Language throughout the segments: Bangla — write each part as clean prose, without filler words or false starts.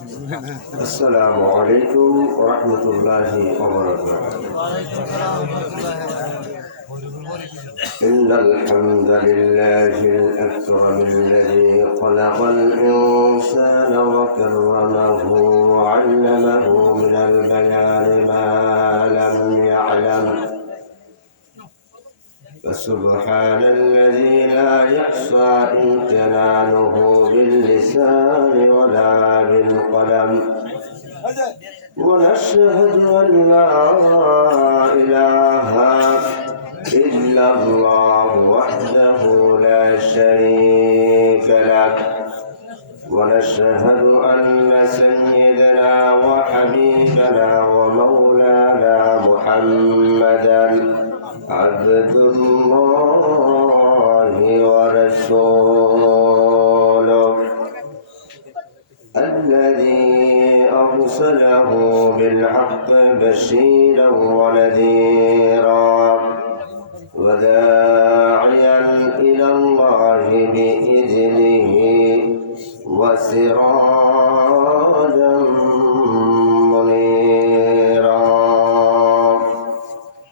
السلام عليكم ورحمة الله وبركاته. إن الحمد لله الأكرم الذي خلق الإنسان وكرمه وعلمه من البيان ما لم يعلم، فسبحان الذي لا يحصى امتنانه باللسان ولا بالقلم، ونشهد أن لا إله إلا الله وحده لا شريك له، ونشهد أن سيدنا وحبيبنا ومولانا محمدا عبد الله ورسوله الذي أرسله بالحق بشيرا ونذيرا وداعيا إلى الله بإذنه وسراجا منيرا.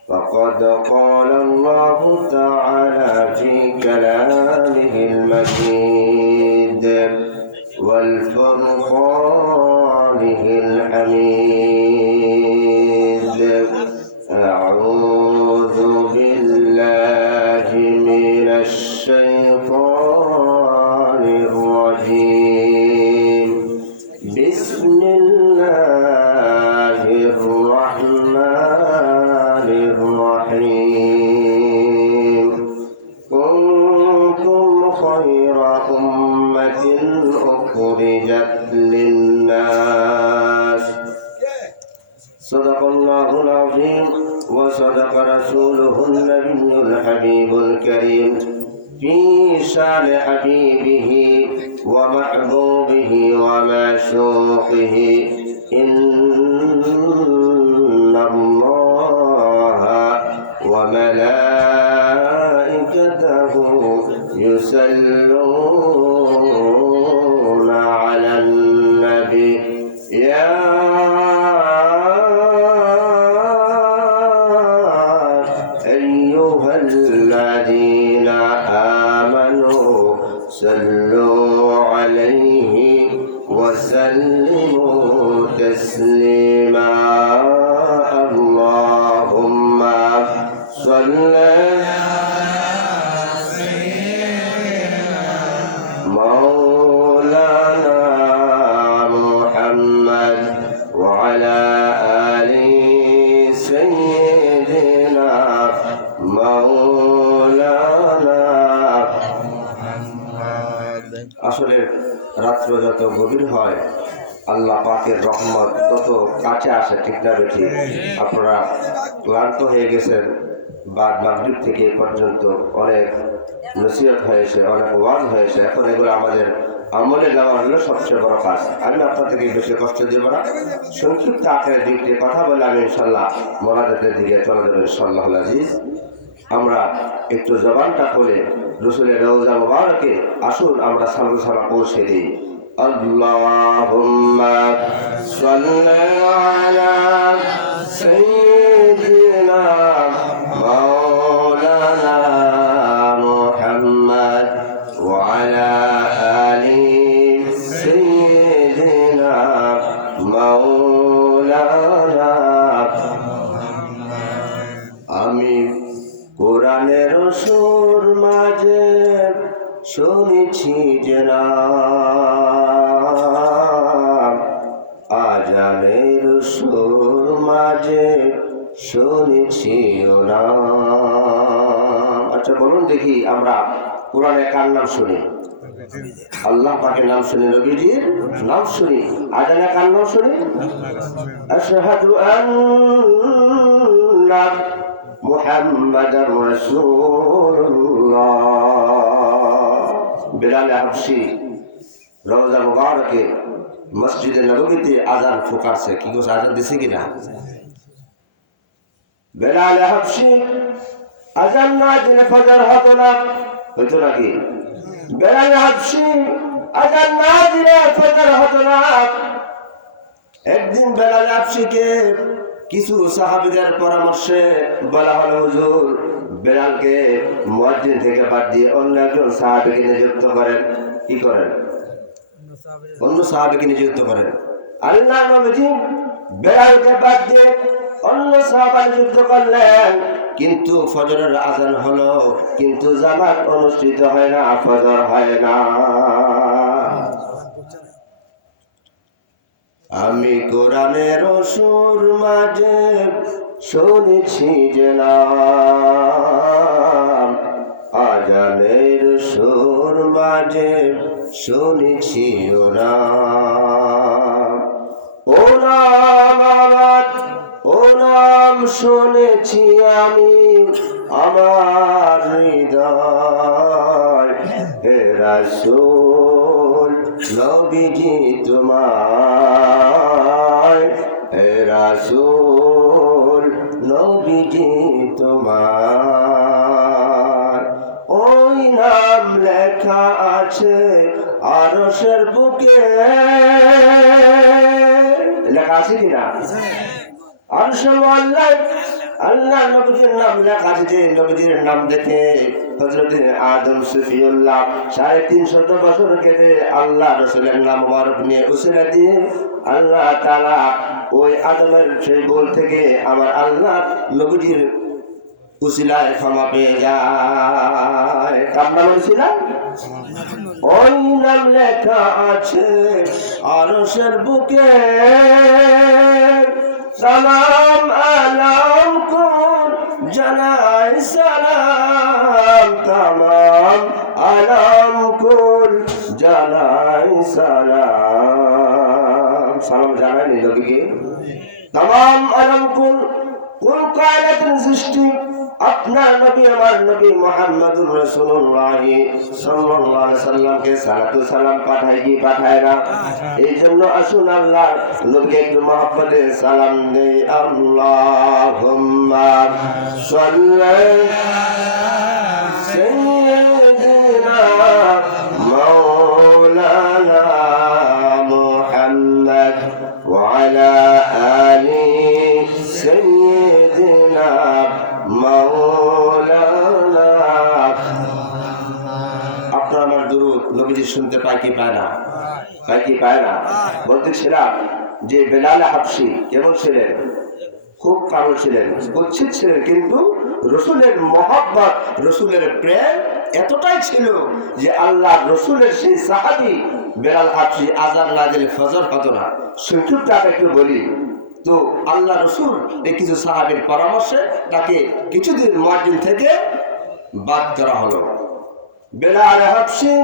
فقد قال الله تعالى في كلامه المجيد والفرقانه الحميد: أعوذ بالله من الشيطان الرجيم، بسم الله الرحمن الرحيم. كنتم خير أمة أخرجت للناس. صدق الله العظيم وصدق رسوله النبي الحبيب الكريم في شان حبيبه ومحبوبه ومعشوقه: إن الله وملائكته يصلون على النبي يا أيها الذين آمنوا صلوا عليه وسلموا تسليما. اللهم صل مولانا محمد وعلى آل سيدنا مولانا محمد। আসলে রাত্র যত গভীর হয় আল্লাহ পাকের রহমত তত কাছে আসে, ঠিক না বেঠি? আপনারা ক্লান্ত হয়ে গেছেন, বাদ মাগরিব থেকে এ পর্যন্ত অনেক নসিহত হয়েছে, অনেক ওয়াজ হয়েছে। এখন এগুলো আমাদের আমলে দেওয়া হলো সবচেয়ে বড় কাজ। আমি আপনাদেরকে বেশি কষ্ট দেব না, সংক্ষিপ্ত আকারে দিকটি কথা বলে আমি ইনশাল্লাহ মোনাজাতের দিকে চলে যাবো ইনশাআল্লাহ আজিজ। আমরা একটু জবানটা খুলে রসুলের রওজা মুবারকে আসুন আমরা সালাম সালাম পৌঁছে দিই। আল্লাহুম্মা সাল্লি আলা সাইয়্যিদিনা মাওলানা মুহাম্মদ ওয়া আলা আলি সাইয়্যিদিনা মাওলানা মুহাম্মদ। আমি কোরআনের সুর মাঝে শুনেছি যে নাম, আজানের সুর মাঝে শুনেছি ও নাম। আচ্ছা বলুন দেখি, আমরা কোরআনে কার নাম শুনি? আল্লাহ পাকের নাম শুনি, নবীজির নাম শুনি। আজানে কার নাম শুনি? আশহাদু আন্না মুহাম্মাদার রাসূলুল্লাহ। বেলাল হাবশি রওজা মুবারকে মসজিদে নববীতে আজান ফুকারছে। কি গোস আজান দিছে কিনা? বেলাল হাবশি আজান না দিলে ফজর হতো না, হইতো নাকি? বেলাল হাবশি আজান না দিলে ফজর হতো না। একদিন বেলাল হাবশীকে কিছু সাহাবীদের পরামর্শে বলা হলো, হুজুর বেলালকে মুয়াজ্জিন থেকে বাদ দিয়ে অন্য একজন সাহাবীকে নিযুক্ত করেন। কি করেন? অন্য সাহাবীকে নিযুক্ত করেন। আল্লাহ নবীজি বেলালকে বাদ দিয়ে অন্য সাহাবা নিযুক্ত করলেন, কিন্তু ফজরের আজান হলো, কিন্তু জামাত অনুষ্ঠিত হয় না, ফজর হয় না। আমি কোরআনের সুর মাঝে শুনেছি যে নাম, আজানের সুর মাঝে শুনেছি ও নাম। ও নাম আমার, ও নাম শুনেছি আমি আমার হৃদয়। হে রাসূল নবীজি তোমায়, হে রাসূল নবীজি তোমায়। ওই নাম লেখা আছে আরশের বুকে, লেখা আছে কিনা? আরশের আল্লাহ, আল্লাহ নবীর নাম লেখা আছে। যে নবীর নাম দেখে হযরত আদম সফিউল্লাহ 350 বছর কেটে আল্লাহ রাসূলের নাম মুবারক নিয়ে উসিলা দিয়ে আল্লাহ তাআলা ওই আদমের সেই ভুল থেকে আমার আল্লাহ নবীর উসিলায় ক্ষমা পেয়ে যায়। কার নাম উসিলা? ওই নাম লেখা আছে আরশের বুকে। সালাম আলাম কুল জানাই সালাম, তামাম আলাম কুল জানাই সালাম। সালাম জানাই নবীকে। তামাম আলাম কুল, কুল কায়নাতের সৃষ্টি আপনার নবী আমার নবী মুহাম্মদুর রাসূলুল্লাহ সাল্লাল্লাহু আলাইহি সাল্লামকে সালাতু সালাম পাঠায় কি পাঠায় না? এই জন্য আসুন আল্লাহ নবীকে একটু মহব্বতে সালাম দেই। আল্লাহুম্মা সাল্লি সাইয়্যিদিনা মাওলানা মুহাম্মদ ওয়া আলা আলি সাইয়্যিদিনা মাওলানা। আপনার আমার দুরূদ নবীজি শুনতে পায় কি পায় না? পায় কি পায় না? বলতেছিলাম যে বেলাল হাবশী কেমন ছিলেন? খুব কারণ ছিলেন, কুৎসিত ছিলেন, কিন্তু রসুলের মহব্বত, রসুলের প্রেম এতটাই ছিল যে আল্লাহ রসুলের সেই সাহাবী বেলাল হাবশী আযান না দিলে ফজর হতো না। সংক্ষিপ্ত একটু বলি তো, আল্লাহ রসুল এই কিছু সাহাবীর পরামর্শে তাকে কিছুদিন মুয়াজ্জিন থেকে বাদ করা হলো। বেলাল হাবশী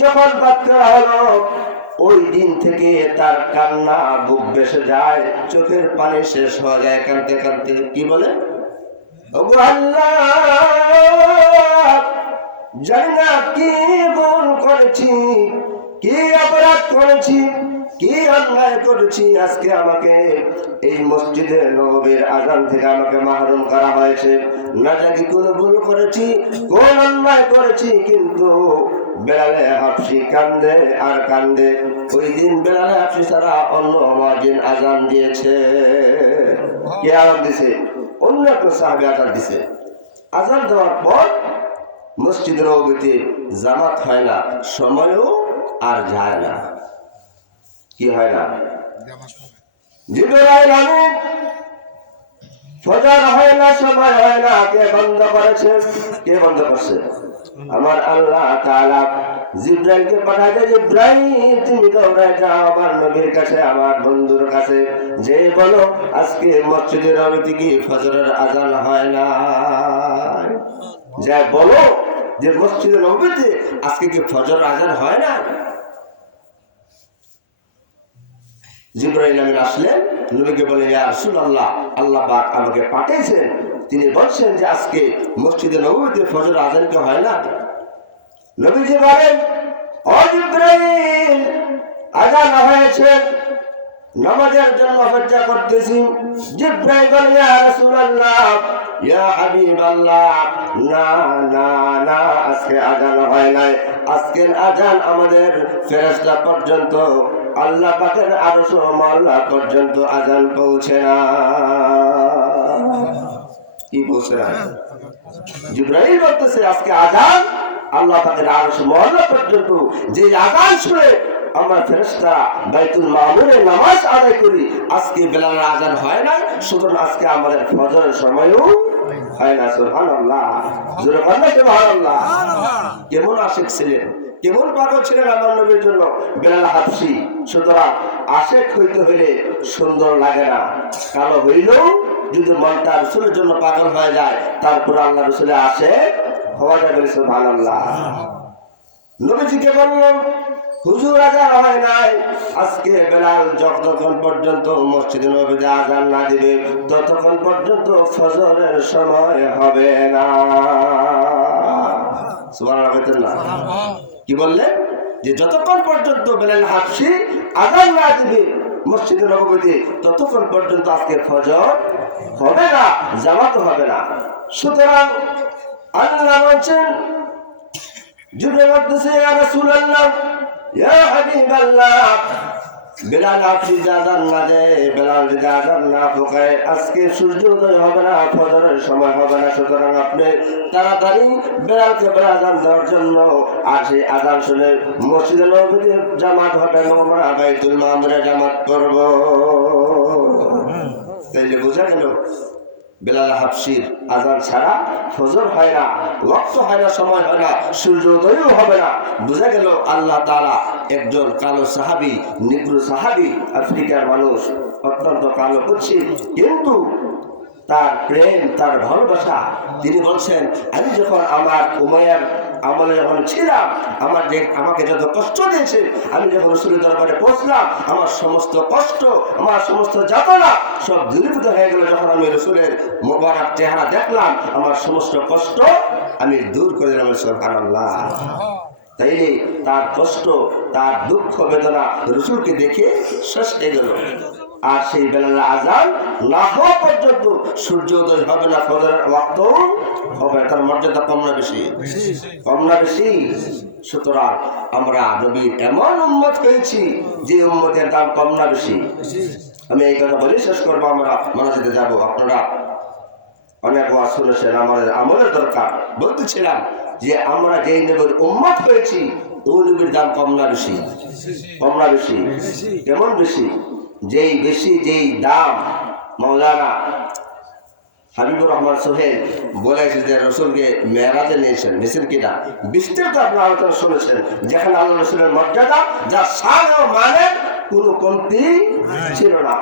যখন বাদ করা হলো, ওই দিন থেকে তার কান্না বুক ভেসে যায়, চোখের পানি শেষ হয়ে যায় কাঁদতে কাঁদতে। কি বলে? ওগো আল্লাহ, জানি না কি ভুল করেছি, কি অপরাধ করেছি, কি অন্যায় করেছি, আজকে আমাকে এই মসজিদে নববীর আযান থেকে আমাকে মাহরুম করা হয়েছে। না জানি কোন ভুল করেছি, কোন অন্যায় করেছি, কিন্তু বেলালে হাবশী কান্দে আর কান্দে। ওই দিন বেলালে হাবশী ছাড়া অন্য মুয়াজ্জিন আযান দিয়েছে। কে আযান দিছে? অন্য একটা সাহাবী আযান দিছে। আযান দেওয়ার পর মসজিদের নববীতে জামাত হয় না, সময়ও আর যায় না। কি হয় না? জিবরাইল আমিন, ফজর হয় না, সময় হয় না। কে বন্ধ করেছে? কে বন্ধ করছে? আমার আল্লাহ তাআলা জিবরাইলকে পাঠায়, জিবরাইল তুমি দৌড়ায় যাও আমার নবীর কাছে, আমার বন্ধুর কাছে, যে বলো আজকে মসজিদের নববীতে কি ফজরের আযান হয় না। যা বলো যে মসজিদের নববীতে আজকে কি ফজরের আযান হয় না। জিবরাইল আমিন আসলেন, নবীকে বলে, ইয়া রাসূলুল্লাহ, আল্লাহ পাক আমাকে পাঠিয়েছেন, তিনি বলছেন যে আজকে মসজিদে নববীতে ফজর আযান কি হয় না। নবীজি বলেন, ও জিবরাইল, আযান হয়েছে, নামাজের জন্য অপেক্ষা করতেছি। জিবরাইল বলে, ইয়া রাসূলুল্লাহ, ইয়া হাবিবাল্লাহ, না না না, আজকে আযান হয় নাই। আজকের আযান আমাদের ফেরেশতা পর্যন্ত আল্লাহ পাকের আরশ ও মহল্লা পর্যন্ত আজান পৌঁছে না। কি পৌঁছে না? জিবরাইল বলতেছে আজকে আজান আল্লাহ পাকের আরশ মহল্লা পর্যন্ত, যে আজান শুনে আমরা ফেরেশতা বাইতুল মামুরে নামাজ আদায় করি, আজকে বেলালের আজান হয় না, সুতরাং আজকে আমাদের ফজরের সময়ও হয় না। সুবহানাল্লাহ, জোরে বলেন সুবহানাল্লাহ। কেমন আশিক ছিলেন, কেমন পাগল ছিলেন আমার নবীর জন্য বেলাল হাবশী। সুতরাং আশিক হইতে হইলে সুন্দর লাগে না, কালো হইলেও যদি মনটা রাসূলের জন্য পাগল হয়ে যায়, তারপর আল্লাহ রাসূলের আশিক হওয়া যাবে। সুবহানাল্লাহ। নবীজিকে বলল, হুজুর আজান হয় নাই। আজকে বেলাল যতক্ষণ পর্যন্ত মসজিদে নববীতে আজান না দিবে ততক্ষণ পর্যন্ত ফজরের সময় হবে না। সুবহানাল্লাহ বলতেন না? কি বললেন? যে যতক্ষণ পর্যন্ত বেলাল হাবশী আজান না দিবে মসজিদে নববীতে ততক্ষণ পর্যন্ত আজকে ফজর হবে না, জামাত হবে না। সুতরাং আল্লাহ বলছেন, জিবরাইল বলতেছে, ইয়া রাসূলুল্লাহ, ইয়া হাবিবাল্লাহ, বেলাল হাবশী আজান না দেয়, বেলাল যদি আজান না ফোকায়, আজকে সূর্যোদয় হবে না, ফজরের সময় হবে না। সুতরাং আপনি তাড়াতাড়ি বেলালকে আজান দেওয়ার জন্য আসে, আজান শুনে মসজিদে নববীতে জামাত হবে, আমরা বাইতুল মামুরে জামাত করব। তাইলে বোঝা গেল বেলাল হাবশীর আজান ছাড়া ফজর হয় না, ওয়াক্ত হয় না, সময় হয় না, সূর্যোদয়ও হবে না। বোঝা গেল আল্লাহ তাআলা একজন কালো সাহাবী, নিগ্রো সাহাবী, আফ্রিকার মানুষ, অত্যন্ত কালো করছে, কিন্তু তার প্রেম, তার ভালোবাসা। তিনি বলছেন, আমি যখন আমার উমাইয়ার আমলে যখন ছিলাম, আমাকে যত কষ্ট দিয়েছে, আমি যখন রাসূলের দরবারে পৌঁছলাম, আমার সমস্ত কষ্ট, আমার সমস্ত যাতনা সব দূরীভূত হয়ে গেল। যখন আমি রাসূলের মোবারক চেহারা দেখলাম, আমার সমস্ত কষ্ট আমি দূর করে দিলাম। সুবহানাল্লাহ। তাইলে তার কষ্ট, তার দুঃখ বেদনা রাসূলকে দেখে শেষ হয়ে গেল। আর সেই বেলালের আজান না হওয়া পর্যন্ত সূর্যোদয় হবে না, ফজরের ওয়াক্ত হবে। তার মর্যাদা কম না বেশি? কম না বেশি? সুতরাং আমরা নবীর এমন উম্মত হয়েছি যে উম্মতের দাম কম না বেশি? আমি এই কথা বলি শেষ করবো, আমরা মানাজিতে যাব। আপনারা অনেক ওয়াজ শুনেছেন, আমাদের আমলের দরকার। বলতেছিলাম যে আমরা যেই নবীর উম্মত হয়েছি, ওই নবীর দাম কম না বেশি? কম না বেশি? কেমন বেশি? যেই বেশি, যেই দাম মাওলানা হাবিবুর রহমান সোহেল বলেছে যে রাসূলকে মেরাজে নিয়েছেন কিনা, বিস্তারিত আপনারা আলোচনা শুনেছেন, যেখানে আল্লাহ রাসূলের মর্যাদা, যা শান ও মানের কোনো কমতি ছিল না।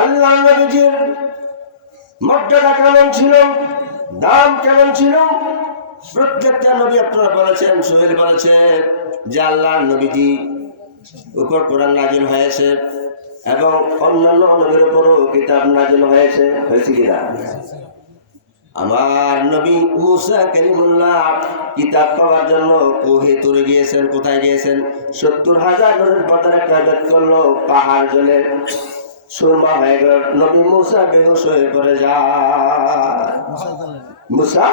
আল্লাহ নবীজির মর্যাদা কেমন ছিল, দাম কেমন ছিল, প্রত্যেকটা নবী আপনারা বলেছেন, সোহেল বলেছেন যে আল্লাহর নবীজি উপর কোরআন নাযিল হয়েছে এবং অন্যান্য নবীর উপরও কিতাব নাযিল হয়েছে। হয়েছে কিনা? আমার নবী মুসা কালিমুল্লাহ কিতাব পাওয়ার জন্য কোহে তুরে গিয়েছেন। কোথায় গিয়েছেন? ৭০,০০০ নদীর পাতারে কাজত করলো, পাহাড় জ্বলে সুরমা হয়ে গেল, নবী মুসা বেহুশ হয়ে পড়ে যায়। মুসা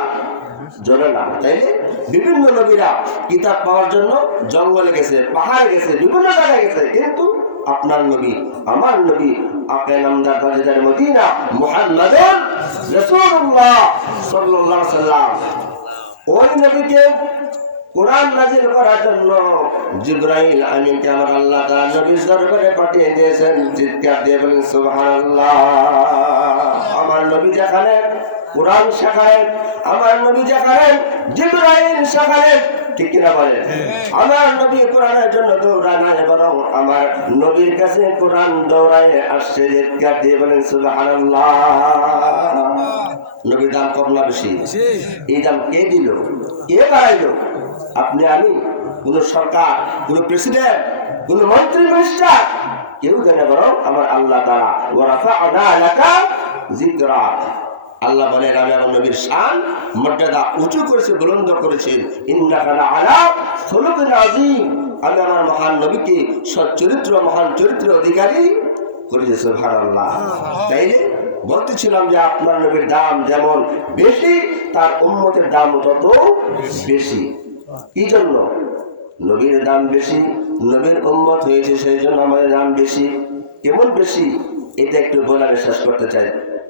জ্বলে না। তাইলে বিভিন্ন নবীরা কিতাব পাওয়ার জন্য জঙ্গলে গেছে, পাহাড়ে গেছে, বিভিন্ন জায়গায় গেছে, কিন্তু আপনার নবী, আমার নবী, আপনার নামদার বাজেদার মদিনা মুহাম্মাদুর রাসূলুল্লাহ সাল্লাল্লাহু আলাইহি সাল্লাম, ওই নবীকে কোরআন নাযিল করার জন্য জিবরাইল আমিনকে আমার আল্লাহ তাআলা নবীর দরবারে পাঠিয়ে দিয়েছেন। চিৎকার দিয়ে বলেন সুবহানাল্লাহ। আমার নবী যেখানে কোরআন শেখালেন, আমার নবী যেখানে জিবরাইল শেখালেন, ঠিক কিনা বলেন? আমার নবী কোরআনের জন্য দৌড়ায় না, বরং আমার নবীর কাছে কোরআন দৌড়ায় আসছে। চিৎকার দিয়ে বলেন সুবহানাল্লাহ। নবীর দাম কম না বেশি? এই দাম কে দিল, কে বাড়াইলো? আপনি, আমি, কোন সরকার, কোন প্রেসিডেন্ট, কোন মন্ত্রী, মিনিস্টার কেউ জানে, বরং আমার আল্লাহ তাআলা। ওয়া রাফা'না লাকা যিকরা। আল্লাহ বলেন, আমি আমার নবীর শান মর্যাদা উঁচু করেছি, বুলন্দ করেছি। ইন্নাকা লা'আলা খুলুকিন আযীম। আমি আমার মহান নবীকে সচ্চরিত্র, মহান চরিত্র অধিকারী করেছি। সুবহানাল্লাহ। তাইলে বলতেছিলাম যে আপনার নবীর দাম যেমন বেশি, তার উম্মতের দাম তত বেশি। কি জন্য? নবীর দাম বেশি, নবীর উম্মত হয়েছে, সেই জন্য আমাদের নাম বেশি। কেমন বেশি এটা একটু বলে আমি শেষ করতে চাই,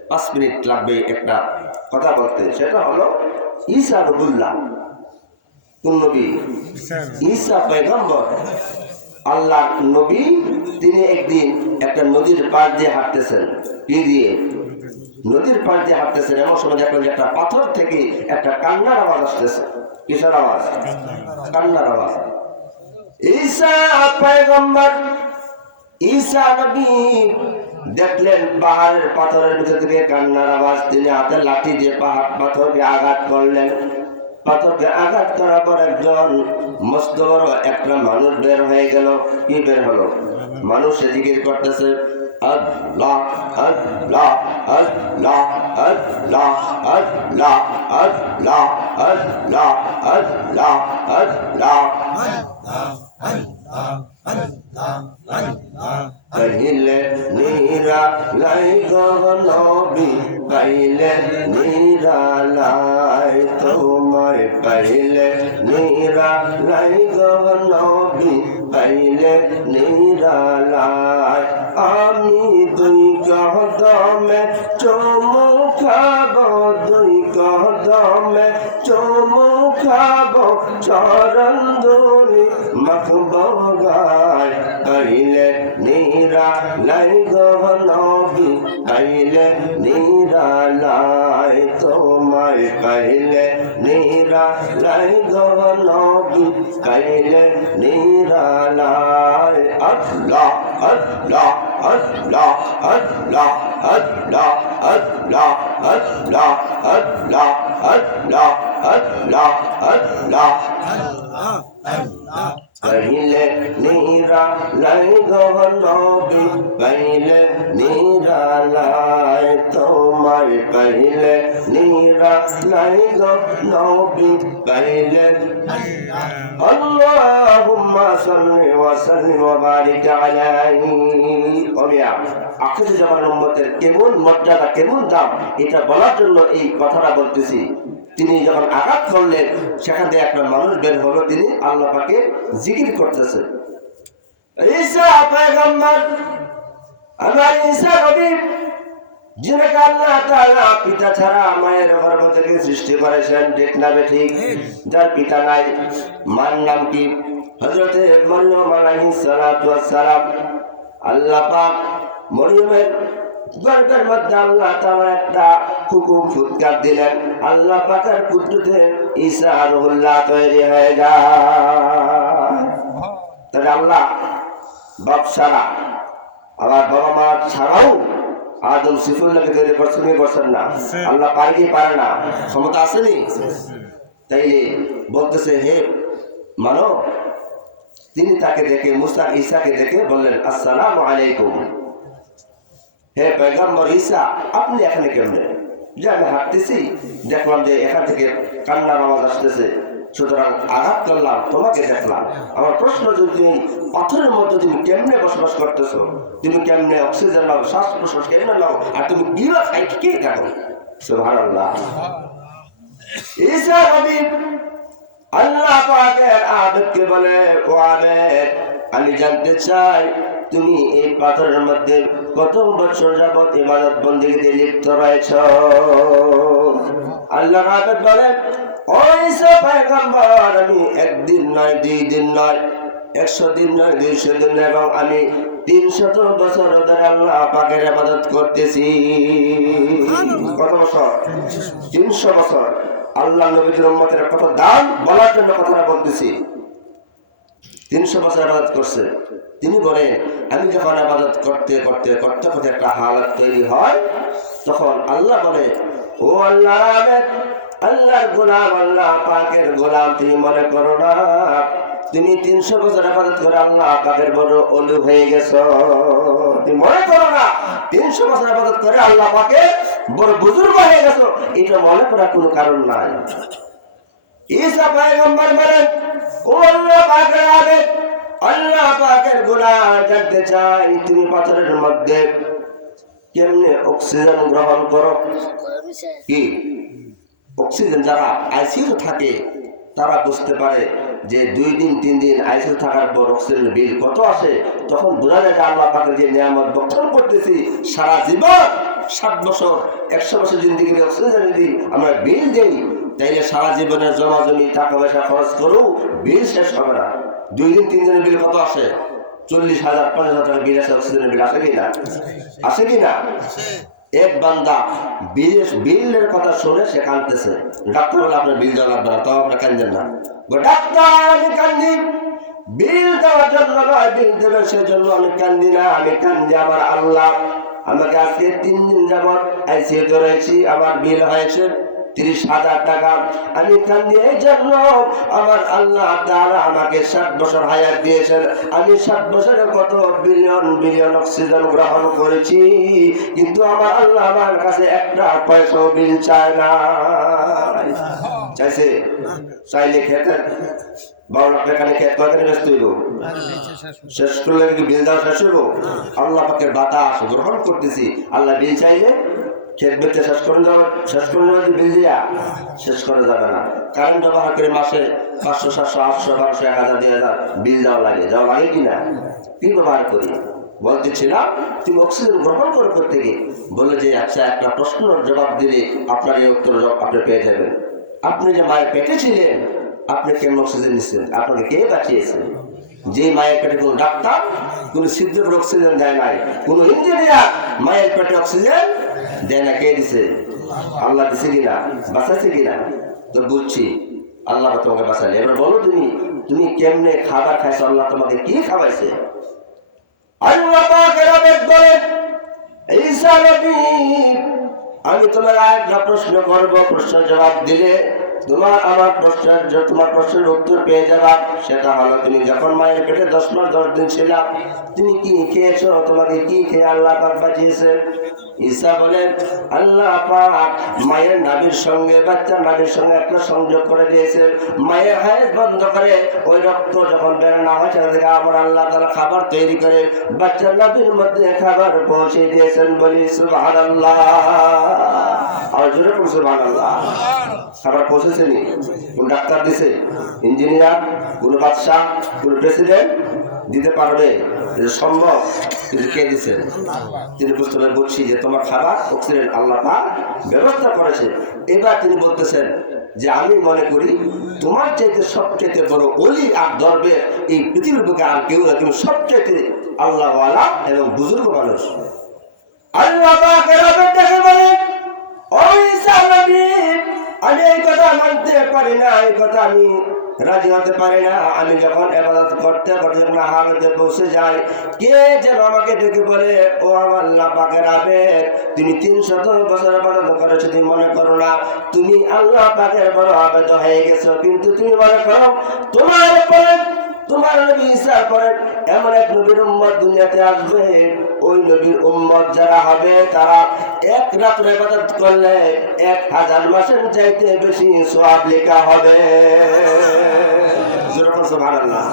5 মিনিট লাগবে একটা কথা বলতে। সেটা হলো ঈসা রুহুল্লাহ। কোন নবী? ঈসা পয়গম্বর, আল্লাহ নবী। তিনি একদিন একটা নদীর পাড় দিয়ে হাঁটতেছেন। কি দিয়ে? নদীর পাড় দিয়ে হাঁটতেছেন। এমন সময় দেখলেন যে একটা পাথর থেকে একটা কান্নার আওয়াজ আসতেছে। কিসের আওয়াজ? কান্নার আওয়াজ। ঈসা পয়গম্বর, ঈসা নবী দেখলেন পাহাড়ের পাথরের ভিতর থেকে কান্নার আওয়াজ। তিনি হাতে লাঠি দিয়ে পাথরকে আঘাত করলেন। পাথরকে আঘাত করার পর একজন মস্ত বড় একটা মানুষ বের হয়ে গেল। কি বের হলো? মানুষ জিকির করতেছে, আল্লাহ আল্লাহ আল্লাহ আল্লাহ আল্লাহ আল্লাহ আল্লাহ আল্লাহ আল্লাহ। কহিলে নীরা লাই গো নবী, পাইলে নীরা লাই তোমায়, পাইলে নীরা লাই গো নবী, পাইলে নীরা লাই। আমি দুই কদমে চুমু খাবো, দুই কদমে চুমু খাবো, চরণ ধুলি মাখবো গায়। পাইলে নীরা লাই গো নবী, পাইলে নীরা লাই তোমায়, পাইলে নীরা লাই গো নবী, পাইলে নীরা লাই। আল্লাহ আল্লাহ আল্লাহ আল্লাহ আল্লাহ আল্লাহ আল্লাহ আল্লাহ আল্লাহ আল্লাহ আল্লাহ। পাইলে নীরা লাই গো নবী, পাইলে নীরা লাই তোমায়, পাইলে নীরা লাই গো নবী, পাইলে। আল্লাহুম্মা সাল্লি ওয়া সাল্লিম ওয়া বারিক আলাইহি। ওমিয়া আখির জামানের উম্মতের কেমন মর্যাদা, কেমন দাম, এটা বলার জন্য এই কথাটা বলতেছি। তিনি যখন আঘাত করলেন, সেখান থেকে একটা মানুষ বের হলো। তিনি আল্লাহ পাকে জিকির করতেছে। ঈসা পয়গম্বর, আমার ঈসা নবী, যিনাকে আল্লাহ তাআলা পিতা ছাড়া মায়ের গর্ভ থেকে সৃষ্টি করেছেন, ঠিক না বেঠিক? যার পিতা নাই, মার নাম কি? হযরতে মরিয়ম আলাইহিস সালাতু ওয়াস সালাম। আল্লাহ পাক মরিয়মের গর্ভের মধ্যে আল্লাহ তাআলা একটা হুকুম ফুৎকার দিলেন। আল্লাহ পাকের কুদরতে ঈসা রুহুল্লাহ তৈরি হয়ে যায়। তাহলে আল্লাহ বাপ ছাড়া, আবার বাবা মা ছাড়াও আদম সিফুল্লাহকে তৈরি করছেন, করছেন না? আল্লাহ পারে কি পারে না? ক্ষমতা আসেনি? তাইলে বলতেছে, হে মানব। তিনি তাকে দেখে, মুসা ঈসাকে দেখে বললেন, আসসালামু আলাইকুম। হে পয়গম্বর ঈসা, আপনি এখানে কেমনে? যে আমি হাঁটতেছি, দেখলাম যে এখান থেকে কান্নার আওয়াজ আসতেছে, সুতরাং আঘাত করলাম, তোমাকে দেখলাম। আমার প্রশ্ন, যদি তুমি পাথরের মধ্যে তুমি কেমনে বসবাস করতেছো? তুমি কেমনে অক্সিজেন নাও, শ্বাস প্রশ্বাস কেমনে নাও? আর তুমি বিবা খাই কে দেখো? সুবহানাল্লাহ। ঈসা নবী আল্লাহ পাকের আবেদকে বলে, ও আবেদ, আমি জানতে চাই তুমি এই পাথরের মধ্যে কত বছর যাবত ইবাদত বন্দেগীতে লিপ্ত রয়েছ? আল্লাহ আবেদ বলেন, ও ঈসা পয়গম্বর, আমি একদিন নয়, 2 দিন নয়, 100 দিন নয়, 200 দিন নয়, এবং আমি 300 বছর ধরে আল্লাহ পাকের ইবাদত করতেছি। কত বছর? 300 বছর। আল্লাহ নবীর উম্মতের কত দাম বলার জন্য কথাটা বলতেছি। 300 বছর ইবাদত করছে। তিনি বলেন, আমি যখন ইবাদত করতে করতে করতে করতে একটা হালাত তৈরি হয়, তখন আল্লাহ বলে, ও আল্লাহ আবেদ, আল্লাহর গোলাম, আল্লাহ পাকের গোলাম, তুমি মনে করো না তুমি 300 বছর ইবাদত করে আল্লাহ পাকের বড় ওলি হয়ে গেছো? তুমি মনে করো না 300 বছর ইবাদত করে আল্লাহ পাকের বড় বুজুর্গ হয়ে গেছো? এটা মনে করার কোনো কারণ নাই। ঈসা পয়গম্বর বলেন, ও আল্লাহ পাকের আবেদ, আল্লাহ পাকের গোলাম, জানতে চাই তুমি পাথরের মধ্যে কেমনে অক্সিজেন গ্রহণ করো? কি অক্সিজেন? যারা আইসিইউ থাকে, তারা বুঝতে পারে যে 2 দিন 3 দিন আইসিইউ থাকার পর অক্সিজেনের বিল কত আসে, তখন বোঝা যায় যে আল্লাহ পাকের যে নিয়ামত বক্ষণ করতেছি সারা জীবন 60 বছর 100 বছর জিন্দিগির অক্সিজেন যদি আমরা বিল দেই, তাইলে সারা জীবনের জমা জমি টাকা পয়সা খরচ করেও বিল শেষ হবে না। 2 দিন 3 দিনের বিল কত আসে? 40,000 50,000 টাকা বিল আসে, অক্সিজেনের বিল আসে কিনা? আসে কিনা? এক বান্দা বিলের কথা শুনে সে কাঁদতেছে, ডাক্তার বলে আপনার বিল দেওয়া লাগবে না, তাও আপনার কান্দেন না। ডাক্তার আমি কান্দি বিল দেওয়ার জন্য নয়, বিল দেবেন সেজন্য আমি কান্দি না, আমি কান্দি আমার আল্লাহ আমাকে আজকে 3 দিন যাবত আইসিইউতে রয়েছি, আমার বিল হয়েছে 30,000 টাকা। আমি কান্দি এই জন্য আমার আল্লাহ তাআলা আমাকে 60 বছর হায়াত দিয়েছেন, আমি 60 বছরে কত বিলিয়ন বিলিয়ন অক্সিজেন গ্রহণ করেছি, কিন্তু আমার আল্লাহ আমার কাছে একটা পয়সাও বিল চায় না। চাইছে? চাইলে খেতে 12 লাখ টাকা খেত কয়দিনে ব্যস্ত হইব? শেষ করলে কি বিল দেওয়া শেষ হইব? আল্লাহ পাকের বাতাস গ্রহণ করতেছি, আল্লাহ বিল চাইলে খেত বেচে শেষ করে দেওয়া বিল দিয়া শেষ করা যাবে না। কারেন্ট ব্যবহার করে মাসে 500 700 800 1200 1000 2000 বিল দেওয়া লাগে কিনা? কি ব্যবহার করি বলতেছিলাম, তুমি অক্সিজেন গ্রহণ করো করতে গিয়ে বলে যে আচ্ছা একটা প্রশ্নের জবাব দিলে আপনার এই উত্তর আপনি পেয়ে যাবেন। আপনি যে মায়ের পেটে ছিলেন, আপনি কেমন অক্সিজেন নিচ্ছেন? আপনাকে কে বাঁচিয়েছে? যে মায়ের পেটে কোনো ডাক্তার কোনো ছিদ্র করে অক্সিজেন দেয় নাই, কোনো ইঞ্জিনিয়ার মায়ের পেটে অক্সিজেন দেয় না, কে দিছে? আল্লাহ দিছে কিনা? বাঁচাইছে কিনা? তো বুঝছি আল্লাহ তোমাকে বাঁচালে। এবার বলো তুমি কেমনে খাবার খাইছো, আল্লাহ তোমাকে কি খাওয়াইছে? আল্লাহ পাকের আদেশ বলেন, ঈসা নবী আমি তোমার একটা প্রশ্ন করব, প্রশ্নের জবাব দিলে তোমার প্রশ্নের উত্তর পেয়ে যাবা। সেটা হলো তুমি যখন মায়ের পেটে 10 মাস 10 দিন ছিলা, তুমি কি খেয়েছো? তোমাকে কি খেয়ে আল্লাহ পাক বাঁচিয়েছে? ঈসা বলেন, আল্লাহ পাক মায়ের নাভির সঙ্গে বাচ্চার নাভির সঙ্গে একটা সংযোগ করে দিয়েছে, মায়ের হায়াত বন্ধ করে ওই রক্ত যখন বের না হয় সেটা থেকে আবার আল্লাহ তাআলা খাবার তৈরি করে বাচ্চার নাভির মধ্যে খাবার পৌঁছে দিয়েছেন। বলি সুবহানাল্লাহ। আর জোরে বলুন সুবহানাল্লাহ। খাবার পৌঁছেছেনি? কোন ডাক্তার দিছে? ইঞ্জিনিয়ার? কোন বাদশা? কোন প্রেসিডেন্ট দিতে পারবে? সম্ভব? কিন্তু কে দিচ্ছেন? তিনি বুঝতে পারেন, বলছি যে তোমার খাবার অক্সিজেন আল্লাহ পাক ব্যবস্থা করেছে। এবার তিনি বলতেছেন যে আমি মনে করি তোমার চাইতে সবচাইতে বড় ওলি আর দরবেশ এই পৃথিবীর বুকে আর কেউ না, তুমি সবচাইতে আল্লাহওয়ালা এবং বুজুর্গ মানুষ। আল্লাহ পাক এরকম দেখে বলেন, ও ঈসা নবী আমি এই কথা মানতে পারি না, এই কথা আমি রাজি হতে পারি না। আমি যখন ইবাদত করতে করতে যখন হালতে পৌঁছে যাই, কে যেন আমাকে ডেকে বলে, ও আমার আল্লাহ পাকের আবেদ, তুমি 300 বছর ইবাদত করেছো, তুমি মনে করো না তুমি আল্লাহ পাকের বড় আবেদ হয়ে গেছো, কিন্তু তুমি মনে করো তোমার নবী ঈসার পরে এমন এক নবীর উম্মত দুনিয়াতে আসবে, ওই নবীর উম্মত যারা হবে তারা এক রাত্রে ইবাদত করলে 1000 মাসের চাইতে বেশি সওয়াব লেখা হবে। সুবহানাল্লাহ।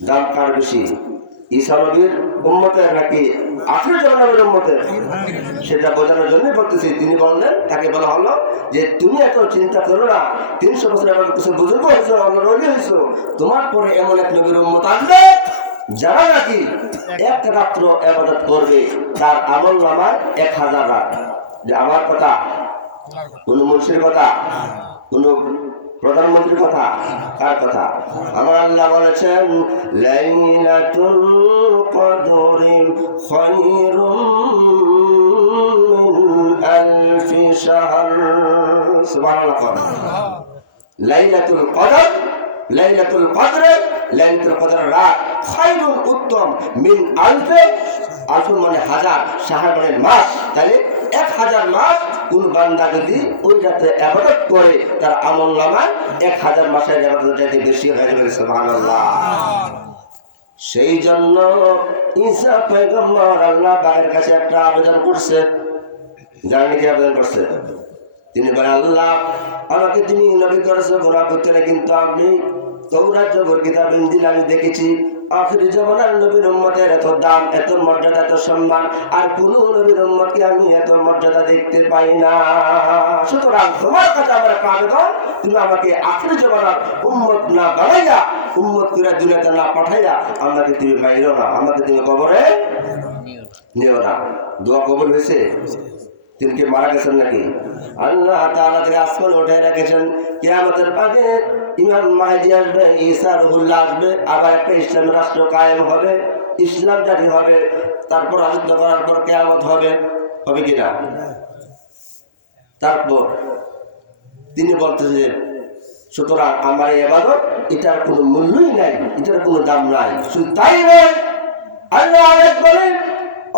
দাম কার বেশি, ঈসা নবীর উম্মতের নাকি আখির জামানার উম্মতের? সেটা বোঝানোর জন্য বলতেছি। তিনি বললেন, তাকে বলা হলো যে তুমি এত চিন্তা করো না, 300 বছর ইবাদত করছো, বুজুর্গ হয়েছো, আল্লাহর ওলি হয়েছো, তোমার পরে এমন এক নবীর উম্মত আসবে যারা নাকি এক রাত্র ইবাদত করবে, তার আমল নামায় 1000 রাত। যে আমার কথা, কোন মুর্শিদের কথা, কোন প্রধানমন্ত্রীর কথা, কার কথা? আমার আল্লাহ বলেছেন, লাইলাতুল কদরি খায়রুম মিন আলফি শাহর। সুবহানাল্লাহ। লাইলাতুল কদর, লাইলাতুল কদর, লাইলাতুল কদর রাত খায়রুন উত্তম, মিন আলফে, আলফ মানে হাজার, শাহর মানে মাস, তাহলে 1000 মাস কোন বান্দা যদি ওই রাতে ইবাদত করে তার আমল নামায় 1000 মাসের ইবাদত চাইতে বেশি হয়ে যাবে। সুবহানাল্লাহ। সেই জন্য ঈসা পয়গম্বর আল্লাহ পাকের কাছে একটা আবেদন করছে। জানেন কি আবেদন করছে? তিনি বলেন, আল্লাহ আমাকে তুমি নবী করেছো গুনাহ করতে না, কিন্তু আপনি তওরাত জবর কিতাব ইনজিল আমি দেখেছি আখির জামানার নবীর উম্মতের এত দাম, এত মর্যাদা, এত সম্মান আর কোন নবীর উম্মতকে আমি এত মর্যাদা দেখতে পাই না। সুতরাং তোমার কাছে আমার একটা আবেদন, তুমি আমাকে আখির জামানার উম্মত না বানাইয়া, উম্মত করে দুনিয়াতে না পাঠাইয়া আমাকে তুমি মাইরো না, আমাকে তুমি কবরে নিও না। দোয়া কবুল হয়েছে? তিনি কি মারা গেছেন নাকি? আল্লাহ তাআলা থেকে আসমান উঠে রেখেছেন, কিয়ামতের আগে ইমাম মাহদী আসবে, ঈসা রুহুল্লাহ আসবে, আবার একটা ইসলামী রাষ্ট্র কায়েম হবে, ইসলাম জারি হবে, তারপর রাজত্ব করার পর কিয়ামত হবে, হবে কিনা? তারপর তিনি বলতেছেন, সুতরাং আমার এই ইবাদত এটার কোনো মূল্যই নাই, এটার কোনো দাম নাই। শুধু তাই নয়, আল্লাহ আরেক বলেন,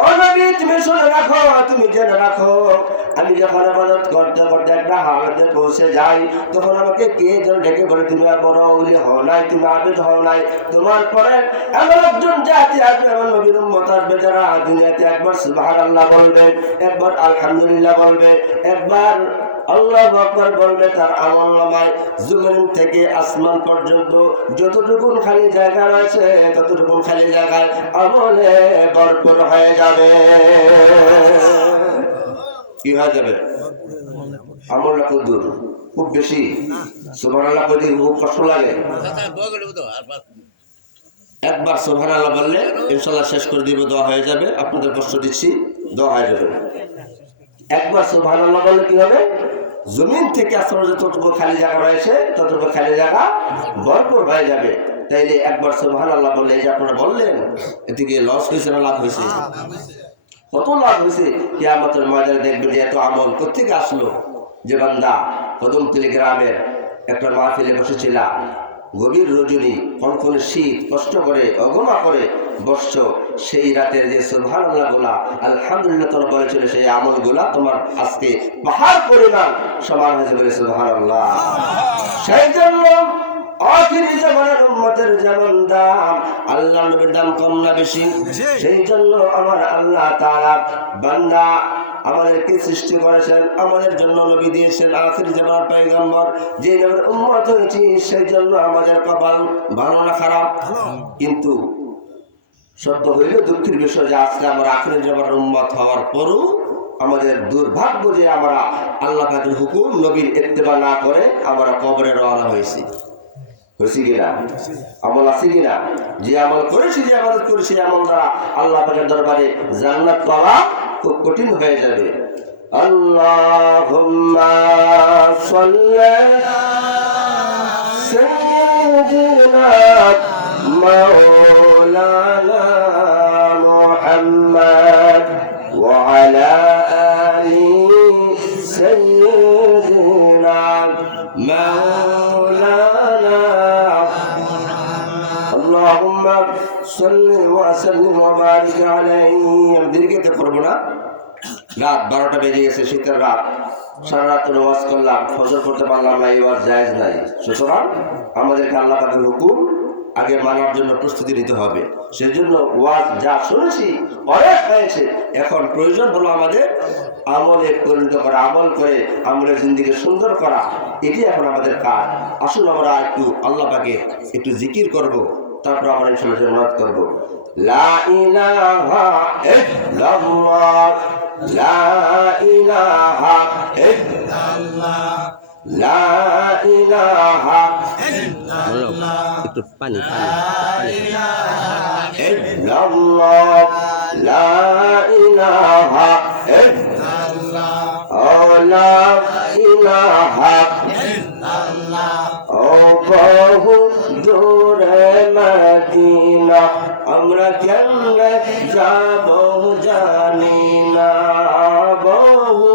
ও নবী তুমি শুনে রাখো, তুমি জেনে রাখো, আমি যখন ইবাদত করতে করতে একটা হালতে পৌঁছে যাই, তখন আমাকে কে যেন ডেকে বলে, তুমি আর বড় ওলি হও নাই, তুমি আবেদ হও নাই, তোমার পরে এমন একজন জাতি আসবে, এমন নবীর উম্মত আসবে যারা দুনিয়াতে একবার সুবহানাল্লাহ বলবে, একবার আলহামদুলিল্লাহ বলবে, একবার আল্লাহু আকবার বলবে, তার আমলনামায় জমিন থেকে আসমান পর্যন্ত যতটুকু খালি জায়গা রয়েছে ততটুকু খালি জায়গায় আমলে ভরপুর হয়ে যাবে। কি হয়ে যাবে? আমলটা খুব দূর, খুব বেশি। সুবহানাল্লাহ কইতে খুব কষ্ট লাগে। একবার সুবহানাল্লাহ বললে ইনশাআল্লাহ শেষ করে দিব, দোয়া হয়ে যাবে। আপনাদের কষ্ট দিচ্ছি, দোয়া হয়ে যাবে। একবার সুবহানাল্লাহ বললে কি হবে? জমিন থেকে আসলে যতটুকু খালি জায়গা রয়েছে ততটুকু খালি জায়গা ভরপুর হয়ে যাবে। তাইলে একবার সুবহানাল্লাহ বললে, এই যে আপনারা বললেন, এদিকে লস হয়েছে না লাভ হয়েছে? কত লাভ হয়েছে। কিয়ামতের ময়দানে দেখবেন যে এত আমল কোত্থেকে আসলো। যে বান্দা কদমতলী গ্রামের একটা মাহফিলে বসেছিলাম, গভীর রজনী, কনকনে শীত, কষ্ট করে অগমা করে বসছ, সেই রাতের যে সুবহানাল্লাহ গুলা, আলহামদুলিল্লাহ তোমরা বলেছিল, সেই আমল গুলা তোমার আজকে পাহাড় পরিমাণ সমান হয়েছে বলে সুবহানাল্লাহ। সেই জন্য আখিরি জামানার উম্মতের যেমন দাম, আল্লাহ নবীর দাম কম না বেশি? সেই জন্য আমার আল্লাহ তাআলা বান্দা আমাদেরকে সৃষ্টি করেছেন, আমাদের জন্য নবী দিয়েছেন, আখিরি জামানার পয়গম্বর, যে নবীর উম্মত হয়েছি, সেই জন্য আমাদের কপাল ভালো না খারাপ? কিন্তু সত্য হইল, দুঃখের বিষয় যে আজকে আমরা আখিরি জামানার উম্মত হওয়ার পরও আমাদের দুর্ভাগ্য যে আমরা আল্লাহ পাকের হুকুম, নবীর ইত্তেবা না করে আমরা কবরে রওনা হয়েছি। হয়েছি কিনা? আমল আছে কিনা? যে আমল করেছি, যে আমল করেছি, আমল দ্বারা আল্লাহ পাকের দরবারে জান্নাত পাওয়া খুব কঠিন হয়ে যাবে। আল্লাহুম্মা সাল্লি সাইয়্যিদিনা মাওলানা মুহাম্মদ ওয়া আলা আলি সাইয়্যিদিনা মাওলানা আল্লাহুম্মা সাল্লি ওয়া সাল্লিম ওয়া বারিক আলাইহি। আমি দীর্ঘতে করব না, রাত 12টা বেজে গেছে, শীতের রাত, সারা রাত ওয়াজ করলাম, ফজর করতে পারলাম না, এই ওয়াজ জায়েজ নাই। সুতরাং আমাদেরকে আল্লাহ পাকের হুকুম আগে মানার জন্য প্রস্তুতি নিতে হবে। সেই জন্য ওয়াজ যা শুনেছি অনেক হয়েছে, এখন প্রয়োজন হলো আমাদের আমলে পরিণত করা, আমল করে আমলের জিন্দেগি সুন্দর করা, এটি এখন আমাদের কাজ। আসুন আমরা একটু আল্লাহ পাকে একটু জিকির করব, তারপর আমরা ইনশাআল্লাহ জান্নাত করব। লা ইলাহা ইল্লাল্লাহ, লা ইলাহা ইল্লাল্লাহ, লা ইলাহা ইল্লাল্লাহ, একটু পানি ইল্লাল্লাহ, লা ইলাহা ইল্লাল্লাহ, লা ইলাহা ইল্লাল্লাহ। ও বহু দূরে মদিনা, আমরা কেমনে যাব জানি না, বহু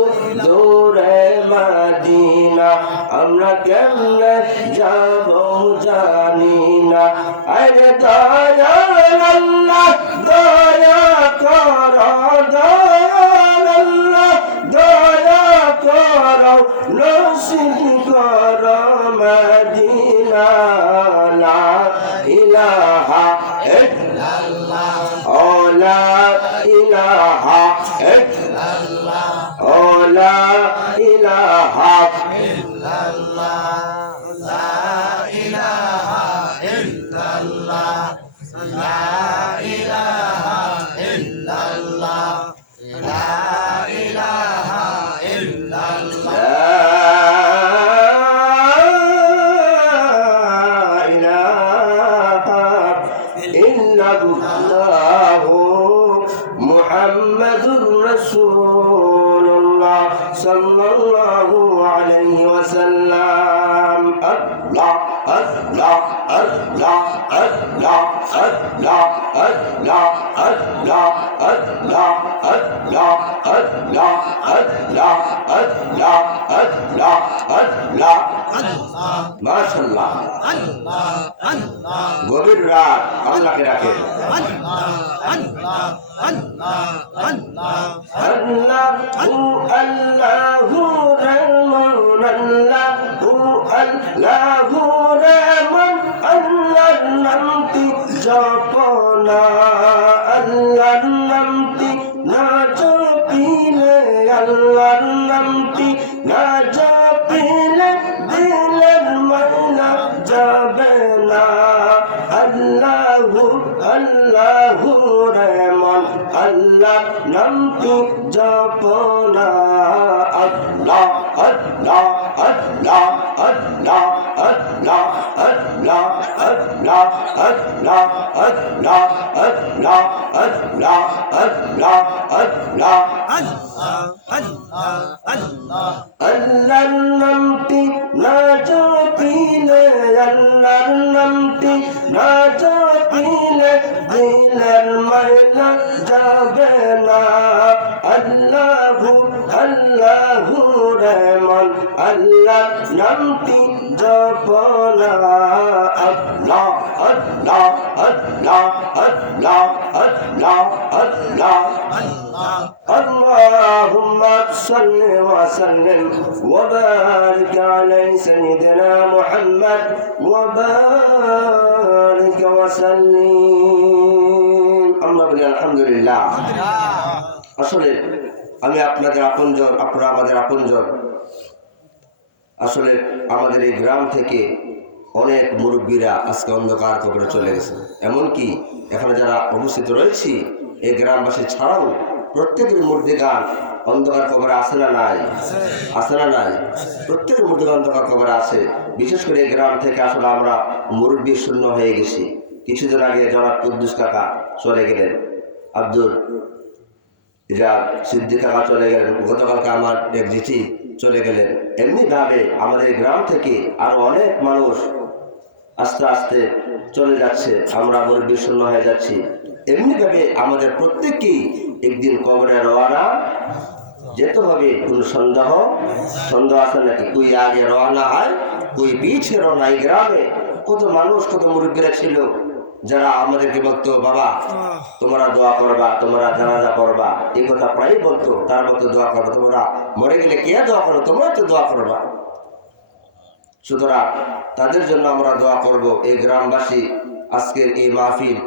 দূরে মদিনা, আমরা কেমনে যাব জানি না। আরে দয়াল আল্লাহ দয়া কর, দয়াল আল্লাহ দয়া কর, নসিব কর মদিনা। লা ইলাহা ইল্লাল্লাহ, ও লা ইলাহা ইল্লাল্লাহ, ও লা ইলাহা ইল্লাল্লাহ, লা ইলাহা ইল্লাল্লাহ, লা মুহাম্মাদুর রাসূলুল্লাহ সাল্লাল্লাহু আলাইহি ওয়াসাল্লাম। আল্লাহ আল্লাহ আল্লাহ আল্লাহ আল্লাহ আল্লাহ আল্লাহ আল্লাহ আল্লাহ আল্লাহ আল্লাহ আল্লাহ আল্লাহ আল্লাহ মাশাআল্লাহ। গভীর রাত আল্লাহকে রাখেন। আল্লাহু আল্লাহু রহমান আল্লাহু আল্লাহু রহমান আল্লাহর নামটি জপনা আল্লাহর নামটি না জপিলে আল্লাহর নামটি না জপিলে দিলের মানা যাবে না। আল্লাহু আল্লাহু রহমান আল্লাহর নামটি জপনা আল্লাহ আল্লাহ আল্লাহ আল্লাহ আল্লাহ আল্লাহ আল্লাহ আল্লাহ আল্লাহ আল্লাহ আল্লাহ আল্লাহ আল্লাহ আল্লাহর নামটি না জপিলে আল্লাহর নামটি না জপিলে দিলের মায়না যাবে না। আল্লাহু আল্লাহু রহমান আল্লাহর নামটি জপনা আল্লাহ আল্লাহ আল্লাহ আল্লাহ আল্লাহ আল্লাহ اللهم صل وسلم وبارك على سيدنا محمد وبارك وسلم الحمد لله। আসলে আমি আপনাদের আপনজন, আপনারা আমাদের আপনজন। আসলে আমাদের এই গ্রাম থেকে অনেক মুরব্বীরা আজকে অন্ধকার কবরে চলে গেছে। এমনকি এখানে যারা অবস্থিত রয়েছি এই গ্রামবাসী ছাড়াও প্রত্যেকের মুর্দিগান অন্ধকার কবরে আছে না নাই? আছে না নাই? প্রত্যেকের মুর্দিগান অন্ধকার কবরে আছে। বিশেষ করে এই গ্রাম থেকে আসলে আমরা মুরব্বী শূন্য হয়ে গেছি। কিছুদিন আগে জনাব কুদ্দুস কাকা চলে গেলেন, আব্দুল সিদ্দিক কাকা চলে গেলেন, গতকালকে আমার এক জিটি চলে গেলেন। এমনিভাবে আমাদের গ্রাম থেকে আরো অনেক মানুষ আস্তে আস্তে চলে যাচ্ছে, আমরা মুরব্বী শূন্য হয়ে যাচ্ছি। এমনিভাবে আমাদের প্রত্যেককেই একদিন কবরে রওনা যেতে হবে। কোন সন্দেহ আছে নাকি? কুই আগে রওনা হয়, কুই পিছে রওনা। এই গ্রামে কত মানুষ, কত মুরব্বীরা ছিল যারা আমাদেরকে বলতো, বাবা তোমরা দোয়া করবা, তোমরা জানাজা করবা, এই কথা প্রায় বলতো। তার মতো দোয়া করো, তোমরা মরে গেলে কে দোয়া করো, তোমরা তো দোয়া করবা। সুতরাং তাদের জন্য আমরা দোয়া করব। এই গ্রামবাসী আজকের এই মাহফিল